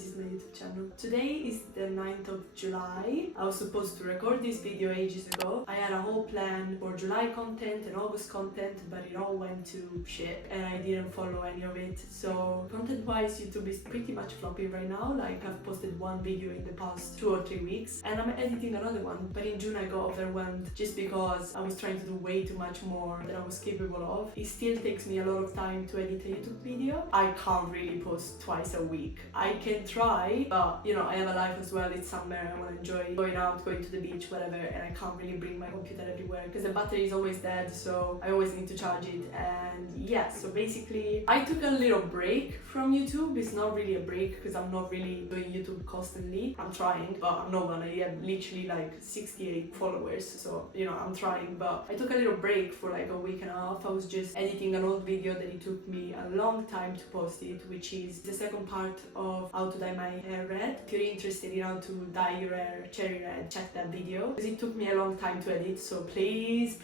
this is my YouTube channel. Today is the 9th of July. I was supposed to record this video ages ago. I had a whole plan for July content and August content, but it all went to shit and I didn't follow any of it. So content wise, YouTube is pretty much flopping right now. Like, I've posted one video in the past 2 or 3 weeks and I'm editing another one, but in June I got overwhelmed just because I was trying to do way too much more than I was capable of. It still takes me a lot of time to edit a YouTube video. I can't really post twice a week. I can try, but you know, I have a life as well. It's summer, I want to enjoy going out, going to the beach, whatever, and I can't really bring my computer everywhere because the battery is always dead, so I always need to charge it. And yeah, so basically I took a little break from YouTube. It's not really a break because I'm not really doing YouTube constantly. I'm trying, but I'm not gonna. I have literally like 68 followers, so you know, I'm trying, but I took a little break for like a week and a half. I was just editing an old video that it took me a long time to post it, which is the second part of how to dye my hair red. If you're interested in how to dye your hair cherry red, check that video because it took me a long time to edit. So please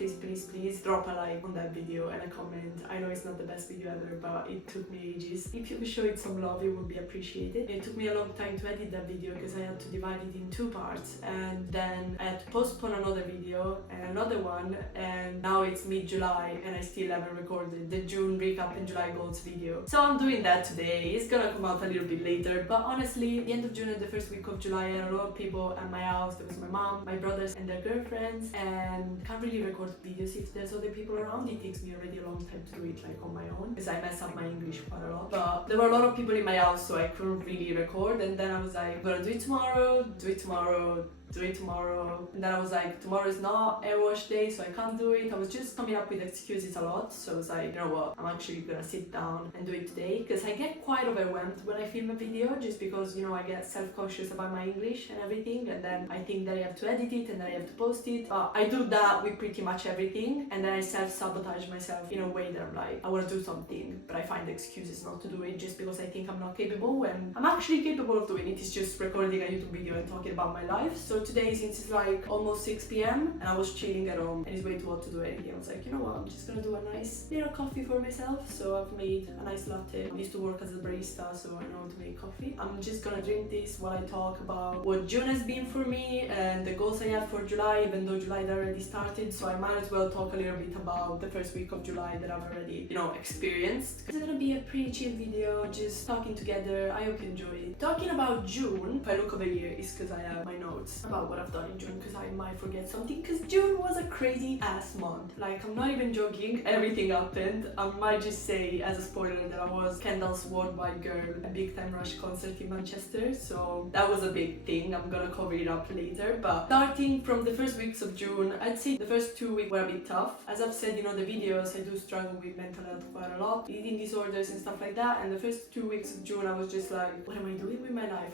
drop a like on that video and a comment. I know it's not the best video ever, but it took me ages. If you could show it some love, it would be appreciated. It took me a long time to edit that video because I had to divide it in 2 parts, and then I had to postpone another video and another one, and now it's mid-July and I still haven't recorded the June recap and July goals video. So I'm doing that today. It's gonna come out a little bit later, but honestly, the end of June and the first week of July, I had a lot of people at my house. There was my mom, my brothers and their girlfriends, and can't really record videos if there's other people around. It takes me already a long time to do it like on my own because I mess up my English quite a lot. But there were a lot of people in my house, so I couldn't really record, and then I was like, I'm gonna do it tomorrow, do it tomorrow, do it tomorrow, and then I was like, tomorrow is not air wash day, so I can't do it. I was just coming up with excuses a lot, so I was like, you know what, I'm actually gonna sit down and do it today because I get quite overwhelmed when I film a video, just because, you know, I get self-conscious about my English and everything, and then I think that I have to edit it and then I have to post it. But I do that with pretty much everything, and then I self-sabotage myself in a way that I'm like, I want to do something, but I find excuses not to do it just because I think I'm not capable, when I'm actually capable of doing it. It's just recording a YouTube video and talking about my life. So today, since it's like almost 6 p.m. and I was chilling at home and it's way too hot to do anything, I was like, you know what, I'm just gonna do a nice little coffee for myself. So I've made a nice latte. I used to work as a barista, so I know how to make coffee. I'm just gonna drink this while I talk about what June has been for me and the goals I have for July, even though July had already started, so I might as well talk a little bit about the first week of July that I've already, you know, experienced. It's gonna be a pretty chill video, just talking together. I hope you enjoy it. Talking about June, if I look over here, is because I have my notes about what I've done in June, because I might forget something, because June was a crazy ass month. Like, I'm not even joking, everything happened. I might just say as a spoiler that I was Kendall's Worldwide Girl, a big time Rush concert in Manchester, so that was a big thing. I'm gonna cover it up later. But starting from the first weeks of June, I'd say the first 2 weeks were a bit tough. As I've said in other videos, I do struggle with mental health quite a lot, eating disorders and stuff like that, and the first 2 weeks of June I was just like, what am I doing with my life?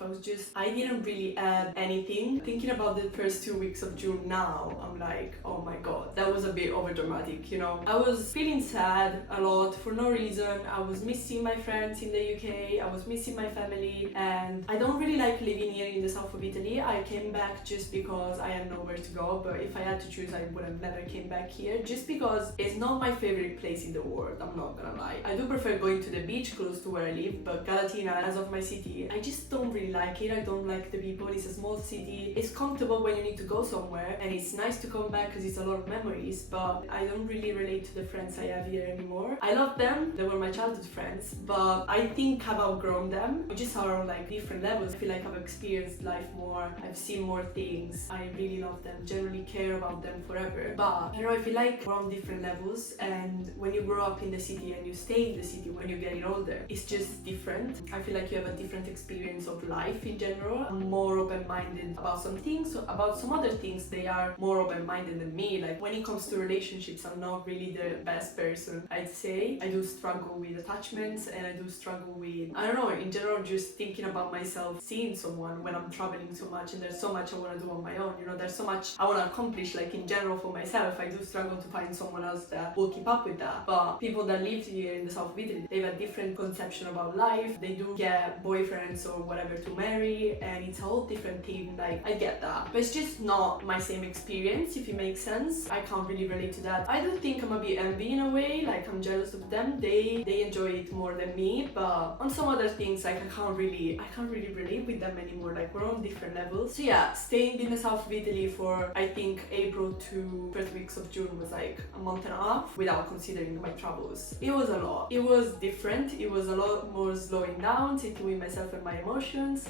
I didn't really add anything. Thinking about the first 2 weeks of June now, I'm like, oh my god, that was a bit over dramatic, you know. I was feeling sad a lot for no reason. I was missing my friends in the UK, I was missing my family, and I don't really like living here in the south of Italy. I came back just because I had nowhere to go, but if I had to choose, I would have never came back here, just because it's not my favorite place in the world, I'm not gonna lie. I do prefer going to the beach close to where I live, but Galatina, as of my city, I just don't really like it. I don't like the people. It's a small city, it's comfortable when you need to go somewhere, and it's nice to come back because it's a lot of memories, but I don't really relate to the friends I have here anymore. I love them, they were my childhood friends, but I think I've outgrown them. We just are on like different levels. I feel like I've experienced life more, I've seen more things. I really love them, generally care about them forever, but you know, I feel like we're on different levels, and when you grow up in the city and you stay in the city when you're getting older, it's just different. I feel like you have a different experience of life in general. I'm more open-minded about some things, about some other things they are more open-minded than me. Like, when it comes to relationships, I'm not really the best person, I'd say. I do struggle with attachments, and I do struggle with, I don't know, in general, just thinking about myself seeing someone when I'm traveling so much, and there's so much I want to do on my own, you know, there's so much I want to accomplish, like in general for myself. I do struggle to find someone else that will keep up with that. But people that live here in the south of Italy, they have a different conception about life. They do get boyfriends or whatever to marry, and it's a whole different thing. Like, I get get that, but it's just not my same experience, if it makes sense. I can't really relate to that. I do think I'm a bit envy in a way, like I'm jealous of them. They enjoy it more than me, but on some other things, like I can't really relate with them anymore. Like we're on different levels. So yeah, staying in the south of Italy for I think April to first weeks of June was like a month and a half without considering my travels. It was a lot. It was different. It was a lot more slowing down, sitting with myself and my emotions,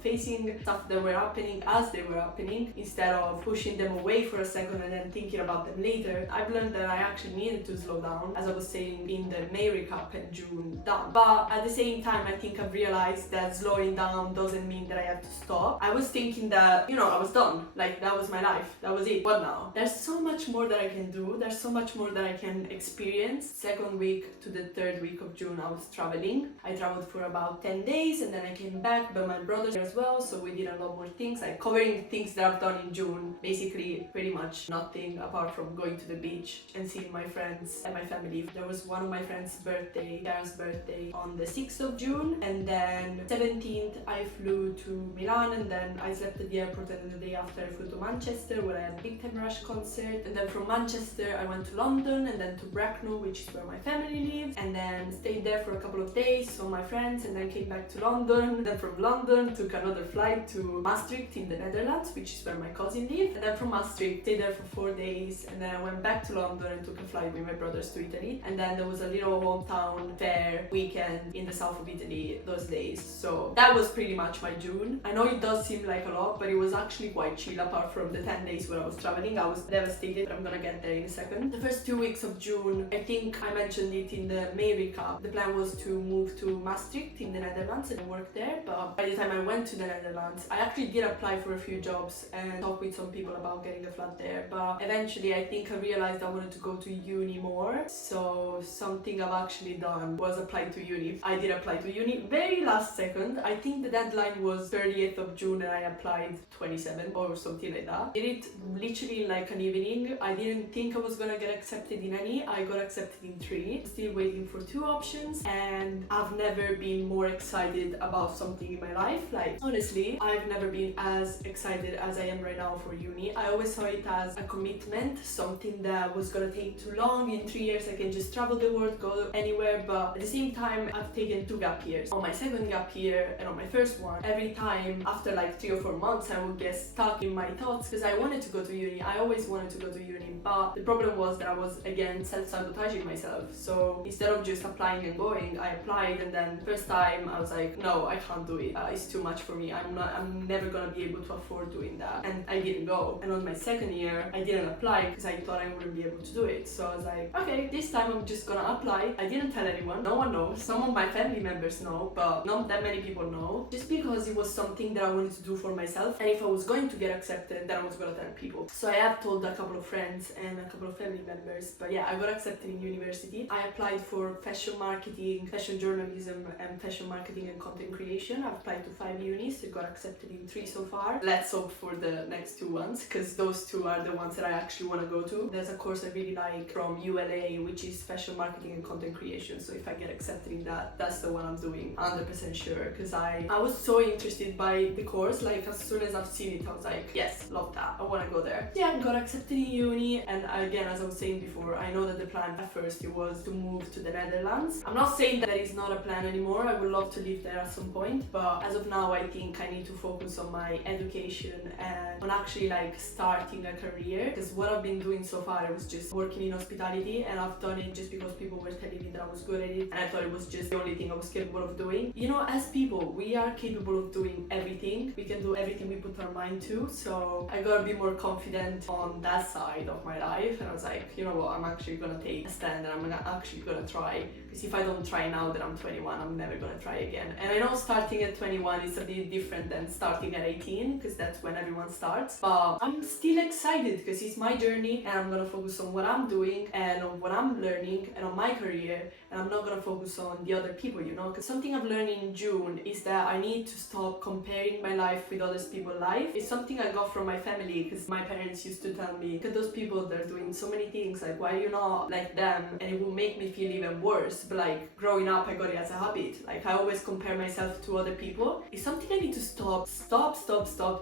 facing stuff that were happening as they were happening instead of pushing them away for a second and then thinking about them later. I've learned that I actually needed to slow down, as I was saying in the May recap and June done. But at the same time, I think I've realized that slowing down doesn't mean that I have to stop. I was thinking that, you know, I was done. Like that was my life. That was it. What now? There's so much more that I can do. There's so much more that I can experience. Second week to the third week of June, I was traveling. I traveled for about 10 days and then I came back, but my brother's there as well, so we did a lot more things, like covering things that I've done in June. Basically, pretty much nothing apart from going to the beach and seeing my friends and my family. There was one of my friends' birthday, Karen's birthday, on the 6th of June, and then 17th I flew to Milan, and then I slept at the airport, and the day after I flew to Manchester where I had a Big Time Rush concert, and then from Manchester I went to London and then to Bracknell, which is where my family lives, and then stayed there for a couple of days, saw my friends, and then came back to London. Then from London took another flight to Maastricht in the Netherlands, which is where my cousin lives, and then from Maastricht stayed there for 4 days, and then I went back to London and took a flight with my brothers to Italy, and then there was a little hometown fair weekend in the south of Italy those days. So that was pretty much my June. I know it does seem like a lot, but it was actually quite chill apart from the 10 days where I was traveling. I was devastated, but I'm gonna get there in a second. The first 2 weeks of June, I think I mentioned it in the May recap, the plan was to move to Maastricht in the Netherlands and work there, but by the time I went to the Netherlands, I actually did apply for a few jobs and talk with some people about getting a flat there, but eventually I think I realized I wanted to go to uni more, so something I've actually done was apply to uni. I did apply to uni very last second. I think the deadline was 30th of June and I applied 27th or something like that. Did it literally in like an evening. I didn't think I was gonna get accepted in any. I got accepted in 3. Still waiting for 2 options, and I've never been more excited about something in my life. Like honestly, I've never been as excited as I am right now for uni. I always saw it as a commitment, something that was gonna take too long. In 3 years I can just travel the world, go anywhere, but at the same time I've taken 2 gap years. On my second gap year and on my first one, every time after like 3 or 4 months I would get stuck in my thoughts because I wanted to go to uni. I always wanted to go to uni, but the problem was that I was again self-sabotaging myself. So instead of just applying and going, I applied, and then first time I was like, no, I can't do it. It's too much for me. I'm never gonna be able to afford doing that, and I didn't go. And on my second year I didn't apply because I thought I wouldn't be able to do it. So I was like, okay, this time I'm just gonna apply. I didn't tell anyone. No one knows. Some of my family members know, but not that many people know, just because it was something that I wanted to do for myself, and if I was going to get accepted, then I was gonna tell people. So I have told a couple of friends and a couple of family members, but yeah, I got accepted in university. I applied for fashion marketing, fashion journalism, and fashion marketing and content creation. I've applied to 5 unis. I got accepted in 3 so far. Let's hope for the next 2 ones, because those 2 are the ones that I actually want to go to. There's a course I really like from ULA, which is fashion marketing and content creation. So if I get accepted in that, that's the one I'm doing, 100% sure, because I was so interested by the course. Like as soon as I've seen it, I was like, yes, love that, I want to go there. Yeah, I got accepted in uni, and again, as I was saying before, I know that the plan at first it was to move to the Netherlands. I'm not saying that is not a plan anymore. I would love to live there at some point, but as of now I think I need to focus on my education and on actually like starting a career, because what I've been doing so far was just working in hospitality, and I've done it just because people were telling me that I was good at it, and I thought it was just the only thing I was capable of doing. You know, as people, we are capable of doing everything. We can do everything we put our mind to, so I gotta be more confident on that side of my life. And I was like, you know what, I'm actually gonna take a stand, and I'm actually gonna try, because if I don't try now that I'm 21, I'm never gonna try again. And I know starting at 21 is a bit different than starting at 18, because that's when everyone starts, but I'm still excited because it's my journey, and I'm gonna focus on what I'm doing and on what I'm learning and on my career, and I'm not gonna focus on the other people, you know. Because something I've learned in June is that I need to stop comparing my life with other people's life. It's something I got from my family, because my parents used to tell me, look at those people, they're doing so many things, like why are you not like them? And it will make me feel even worse. But like growing up, I got it as a habit. Like I always compare myself to other people. It's something I need to stop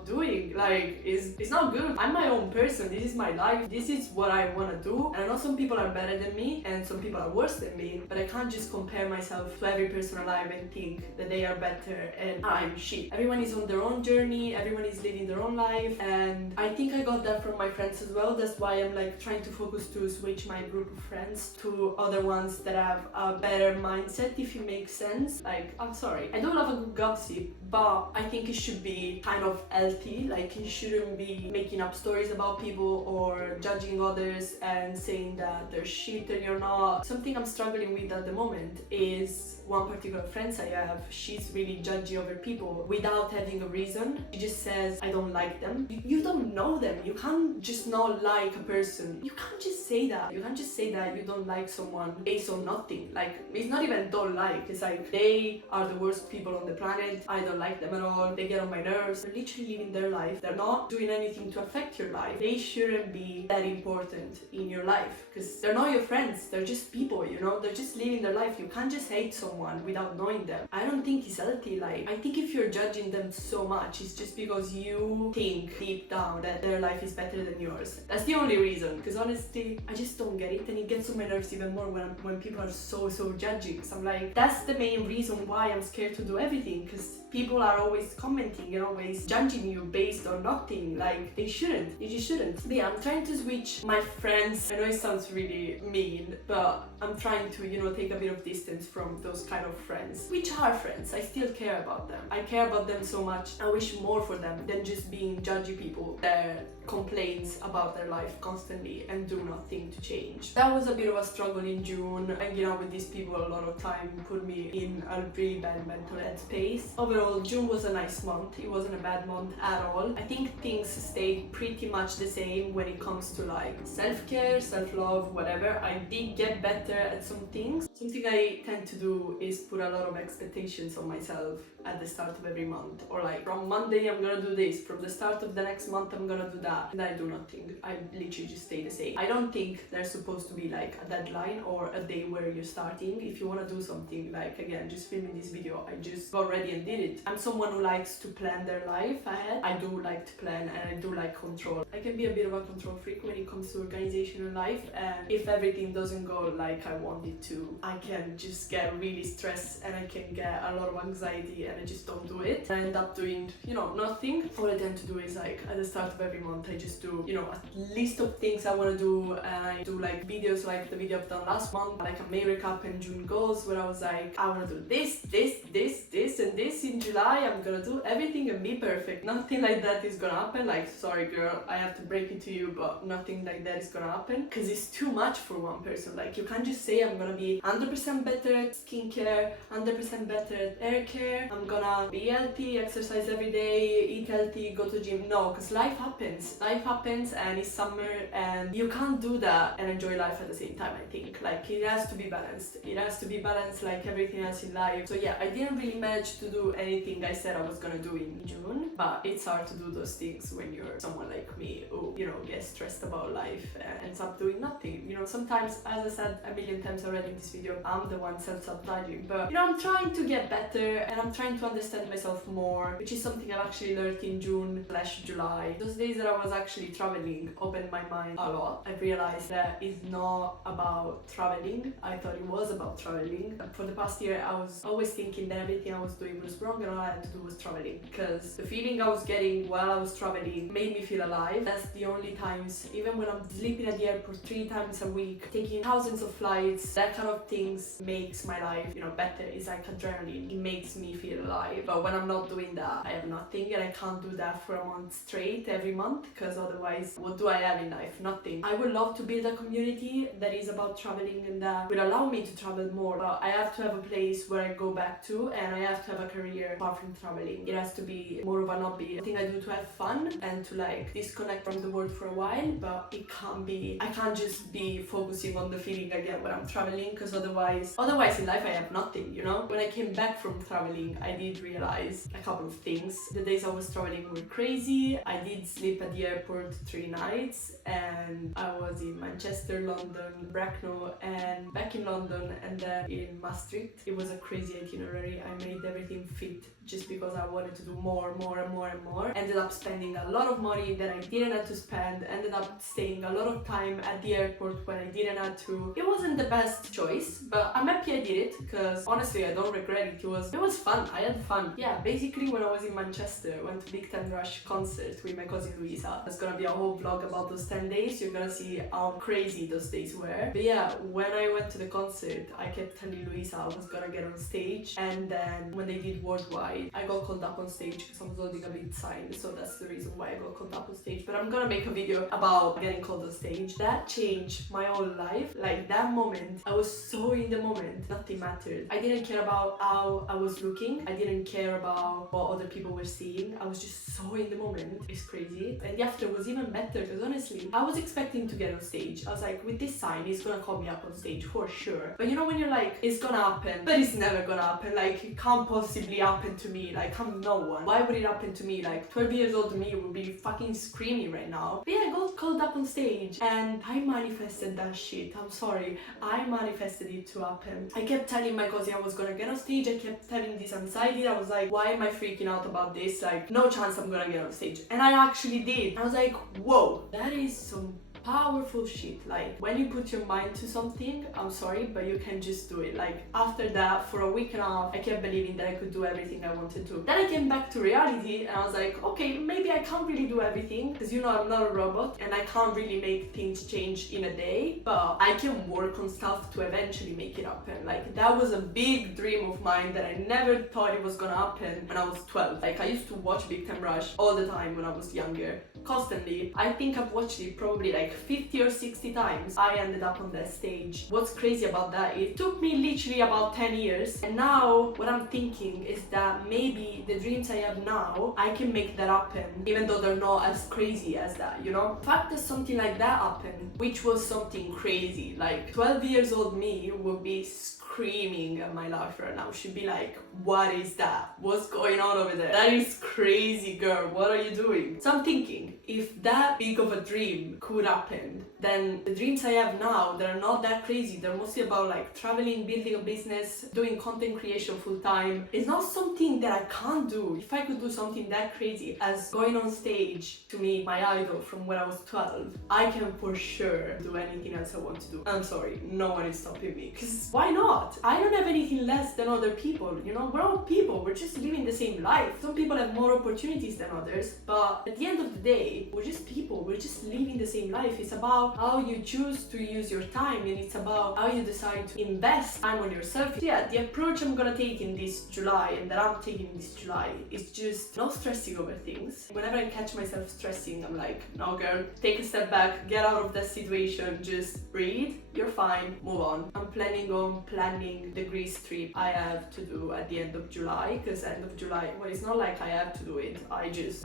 not doing. Like, it's not good. I'm my own person. This is my life. This is what I want to do. And I know some people are better than me and some people are worse than me, but I can't just compare myself to every person alive and think that they are better and I'm shit. Everyone is on their own journey. Everyone is living their own life, and I think I got that from my friends as well. That's why I'm like trying to focus to switch my group of friends to other ones that have a better mindset, if it makes sense. Like, I'm sorry, I do love a good gossip, but I think it should be kind of healthy. Like, you shouldn't be making up stories about people or judging others and saying that they're shit and you're not. Something I'm struggling with at the moment is one particular friend I have. She's really judgy over people without having a reason. She just says, I don't like them. You don't know them. You can't just not like a person. You can't just say that. You can't just say that you don't like someone based on nothing. Like, it's not even don't like. It's like, they are the worst people on the planet. I don't like them at all. They get on my nerves. They're literally living their life. They're not doing anything to affect your life. They shouldn't be that important in your life because they're not your friends. They're just people, you know? They're just living their life. You can't just hate someone without knowing them. I don't think it's healthy. Like, I think if you're judging them so much, it's just because you think deep down that their life is better than yours. That's the only reason. Because honestly, I just don't get it, and it gets on my nerves even more when people are so judging. Because I'm like, that's the main reason why I'm scared to do everything. Because people are always commenting and always judging you based on nothing. Like, they shouldn't. You just shouldn't. But yeah, I'm trying to switch my friends. I know it sounds really mean, but I'm trying to, you know, take a bit of distance from those kind of friends, which are friends. I still care about them. I care about them so much. I wish more for them than just being judgy people that complains about their life constantly and do nothing to change. That was a bit of a struggle in June. Hanging out with these people a lot of time put me in a really bad mental headspace. Overall, June was a nice month. It wasn't a bad month at all. I think things stayed pretty much the same when it comes to like self-care, self-love, whatever. I did get better at some things. Something I tend to do is put a lot of expectations on myself at the start of every month, or like, from Monday I'm gonna do this, from the start of the next month I'm gonna do that, and I do nothing. I literally just stay the same. I don't think there's supposed to be like a deadline or a day where you're starting. If you want to do something, like, again, just filming this video, I just got ready and did it. I'm someone who likes to plan their life ahead. I do like to plan and I do like control. I can be a bit of a control freak when it comes to organization in life, and if everything doesn't go like I want it to, I can just get really stressed and I can get a lot of anxiety and I just don't do it. I end up doing, you know, nothing. All I tend to do is like, at the start of every month, I just do, you know, a list of things I want to do, and I do like videos like the video I've done last month, like a May recap and June goals, where I was like, I want to do this, and this in July. I'm gonna do everything and be perfect. Nothing like that is gonna happen. Like, sorry girl, I have to break it to you, but nothing like that is gonna happen, because it's too much for one person. Like, you can't just say I'm gonna be 100% better at skincare, 100% better at hair care, I'm gonna be healthy, exercise every day, eat healthy, go to gym. No, because life happens and it's summer and you can't do that and enjoy life at the same time. I think like it has to be balanced like everything else in life. So yeah, I didn't really manage to do anything I said I was gonna do in June, but it's hard to do those things when you're someone like me who, you know, gets stressed about life and ends up doing nothing. You know, sometimes, as I said a million times already in this video, I'm the one self-sabotaging, but you know, I'm trying to get better and I'm trying to understand myself more, which is something I've actually learned in June/July. Those days that I was actually traveling opened my mind a lot. I realized that it's not about traveling. I thought it was about traveling. For the past year, I was always thinking that everything I was doing was wrong and all I had to do was traveling, because the feeling I was getting while I was traveling made me feel alive. That's the only times, even when I'm sleeping at the airport 3 times a week, taking thousands of flights, that kind of things makes my life, you know, better. It's like adrenaline. It makes me feel alive. But when I'm not doing that, I have nothing, and I can't do that for a month straight every month, because otherwise, what do I have in life? Nothing. I would love to build a community that is about traveling and that will allow me to travel more, but I have to have a place where I go back to, and I have to have a career apart from traveling. It has to be more of an hobby, a thing I do to have fun and to like disconnect from the world for a while, but it can't be, I can't just be focusing on the feeling I get when I'm traveling, because otherwise in life I have nothing, you know? When I came back from traveling, I did realize a couple of things. The days I was traveling were crazy. I did sleep at the airport 3 nights, and I was in Manchester, London, Bracknell, and back in London, and then in Maastricht. It was a crazy itinerary. I made everything fit just because I wanted to do more and more. Ended up spending a lot of money that I didn't have to spend, ended up staying a lot of time at the airport when I didn't have to. It wasn't the best choice, but I'm happy I did it because honestly I don't regret it. It was fun. I had fun. Yeah, basically when I was in Manchester, I went to Big Time Rush concert with my cousin Luisa. There's gonna be a whole vlog about those 10 days. You're gonna see how crazy those days were. But yeah, when I went to the concert, I kept telling Luisa I was gonna get on stage, and then when they did Worldwide, I got called up on stage because I was holding a big sign, so that's the reason why I got called up on stage. But I'm gonna make a video about getting called on stage. That changed my whole life. Like that moment, I was so in the moment, nothing mattered. I didn't care about how I was looking, I didn't care about what other people were seeing. I was just so in the moment. It's crazy. And the after was even better because honestly, I was expecting to get on stage. I was like, with this sign, he's gonna call me up on stage for sure. But you know when you're like, it's gonna happen, but it's never gonna happen. Like, it can't possibly happen to me. Like, I'm no one. Why would it happen to me? Like, 12 years old me would be fucking screaming right now. But yeah, I got called up on stage and I manifested that shit. I'm sorry. I manifested it to happen. I kept telling my cousin I was gonna get on stage. I kept having this anxiety. I was like, why am I freaking out about this? Like, no chance I'm gonna get on stage. And I actually did. I was like, whoa, that is some powerful shit. Like, when you put your mind to something, I'm sorry, but you can just do it. Like, after that, for a week and a half, I kept believing that I could do everything I wanted to. Then I came back to reality and I was like, okay, maybe I can't really do everything because, you know, I'm not a robot and I can't really make things change in a day, but I can work on stuff to eventually make it happen. Like, that was a big dream of mine that I never thought it was gonna happen when I was 12. Like, I used to watch Big Time Rush all the time when I was younger, constantly. I think I've watched it probably like 50 or 60 times. I ended up on that stage. What's crazy about that, it took me literally about 10 years, and now what I'm thinking is that maybe the dreams I have now, I can make that happen, even though they're not as crazy as that, you know? The fact that something like that happened, which was something crazy, like 12 years old me would be screaming at my life right now. She'd be like, what is that? What's going on over there? That is crazy, girl. What are you doing? So I'm thinking, if that big of a dream could happen, then the dreams I have now, they're not that crazy. They're mostly about like traveling, building a business, doing content creation full time. It's not something that I can't do. If I could do something that crazy as going on stage to meet my idol from when I was 12, I can for sure do anything else I want to do. I'm sorry, no one is stopping me. Because why not? I don't have anything less than other people, you know? We're all people, we're just living the same life. Some people have more opportunities than others, but at the end of the day, we're just people, we're just living the same life. It's about how you choose to use your time, and it's about how you decide to invest time on yourself. So yeah, the approach I'm gonna take in this July, and that I'm taking this July, is just not stressing over things. Whenever I catch myself stressing, I'm like, no girl, take a step back, get out of that situation, just breathe, you're fine, move on. I'm planning on planning the Greece trip I have to do at the end of July, because end of July, well, it's not like I have to do it, I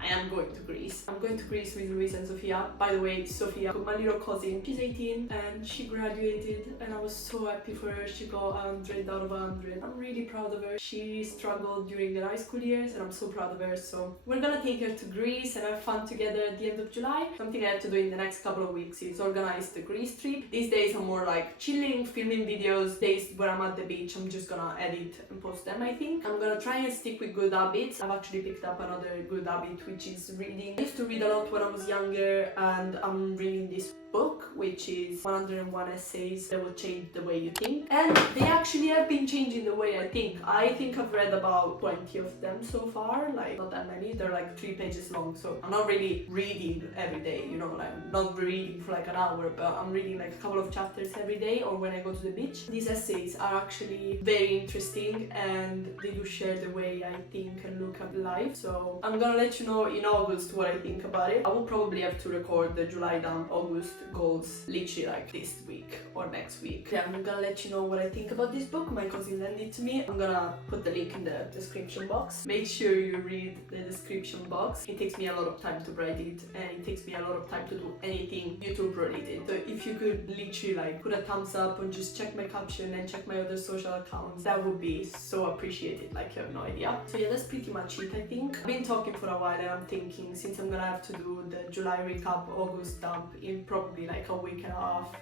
am going to Greece. I'm going to Greece with Luis and Sofia. By the way, Sofia, my little cousin, she's 18 and she graduated, and I was so happy for her. She got 100 out of 100. I'm really proud of her. She struggled during her high school years and I'm so proud of her. So we're gonna take her to Greece and have fun together at the end of July. Something I have to do in the next couple of weeks is organize the Greece trip. These days I'm more like chilling, filming videos. Days where I'm at the beach, I'm just gonna edit and post them, I think. I'm gonna try and stick with good habits. I've actually picked up another good habit, which is reading. I used to read a lot when I was younger, and I'm reading this book, which is 101 essays that will change the way you think, and they actually have been changing the way I think. I think I've read about 20 of them so far, like not that many. They're like 3 pages long, so I'm not really reading every day, you know, like I'm not reading for like an hour, but I'm reading like a couple of chapters every day or when I go to the beach. These essays are actually very interesting and they do share the way I think and look at life, so I'm gonna let you know in August what I think about it. I will probably have to record the July down August goals literally like this week or next week. Yeah, I'm gonna let you know what I think about this book. My cousin lent it to me. I'm gonna put the link in the description box. Make sure you read the description box. It takes me a lot of time to write it and it takes me a lot of time to do anything YouTube related. So if you could literally like put a thumbs up and just check my caption and check my other social accounts, that would be so appreciated, like you have no idea. So yeah, that's pretty much it, I think. I've been talking for a while and I'm thinking, since I'm gonna have to do the July recap, August dump in probably like a week and a half,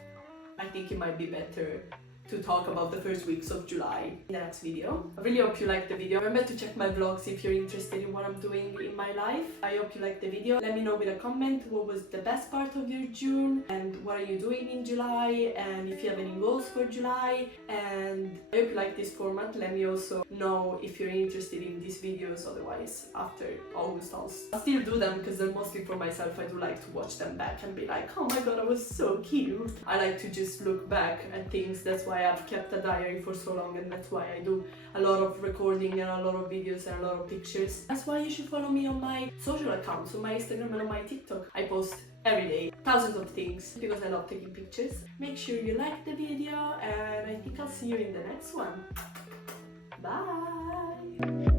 I think it might be better to talk about the first weeks of July in the next video. I really hope you liked the video. Remember to check my vlogs if you're interested in what I'm doing in my life. I hope you liked the video. Let me know with a comment what was the best part of your June and what are you doing in July, and if you have any goals for July. And I hope you like this format. Let me also know if you're interested in these videos. Otherwise, after August I'll still do them because they're mostly for myself. I do like to watch them back and be like, oh my god, I was so cute. I like to just look back at things. That's why I've kept a diary for so long, and that's why I do a lot of recording and a lot of videos and a lot of pictures. That's why you should follow me on my social accounts, on my Instagram and on my TikTok. I post every day thousands of things because I love taking pictures. Make sure you like the video, and I think I'll see you in the next one. Bye!